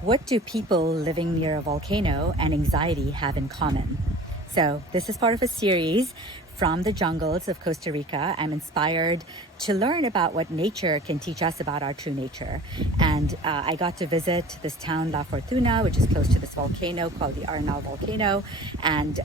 What do people living near a volcano and anxiety have in common? So, this is part of a series from the jungles of Costa Rica. I'm inspired to learn about what nature can teach us about our true nature. And I got to visit this town, La Fortuna, which is close to this volcano called the Arenal Volcano. And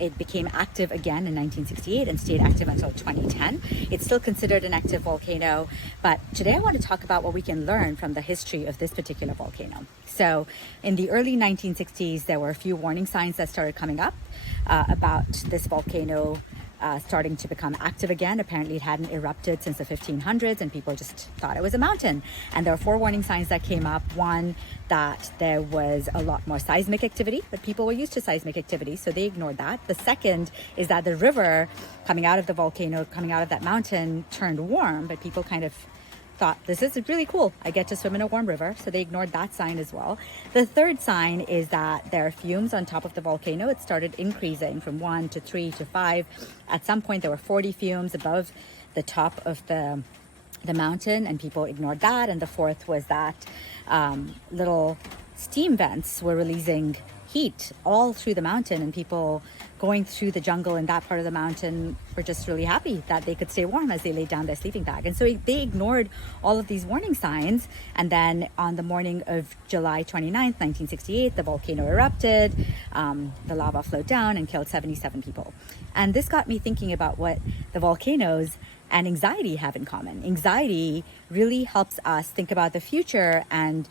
it became active again in 1968 and stayed active until 2010. It's still considered an active volcano. But today I want to talk about what we can learn from the history of this particular volcano. So in the early 1960s, there were a few warning signs that started coming up about this volcano starting to become active again. Apparently it hadn't erupted since the 1500s and people just thought it was a mountain. And there are 4 warning signs that came up. One, that there was a lot more seismic activity, but people were used to seismic activity, so they ignored that. The second is that the river coming out of the volcano, coming out of that mountain, turned warm, but people kind of thought, this is really cool, I get to swim in a warm river, so they ignored that sign as well. The third sign is that there are fumes on top of the volcano. It started increasing from 1 to 3 to 5. At some point there were 40 fumes above the top of the mountain, and people ignored that. And the fourth was that little steam vents were releasing heat all through the mountain, and people going through the jungle in that part of the mountain were just really happy that they could stay warm as they laid down their sleeping bag. And so they ignored all of these warning signs. And then on the morning of July 29th, 1968, the volcano erupted, the lava flowed down and killed 77 people. And this got me thinking about what the volcanoes and anxiety have in common. Anxiety really helps us think about the future and,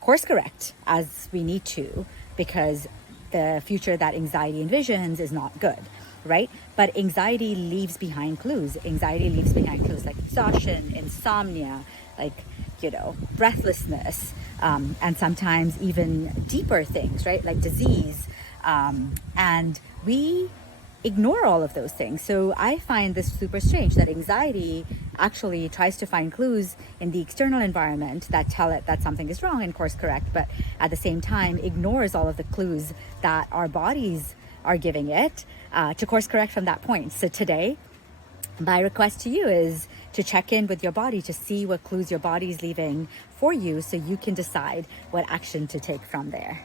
course correct as we need to, because the future that anxiety envisions is not good, right? But anxiety leaves behind clues. Anxiety leaves behind clues like exhaustion, insomnia, breathlessness, and sometimes even deeper things, right? Like disease. And we ignore all of those things. So I find this super strange that anxiety actually tries to find clues in the external environment that tell it that something is wrong and course correct, but at the same time ignores all of the clues that our bodies are giving it to course correct from that point. So today, my request to you is to check in with your body to see what clues your body is leaving for you so you can decide what action to take from there.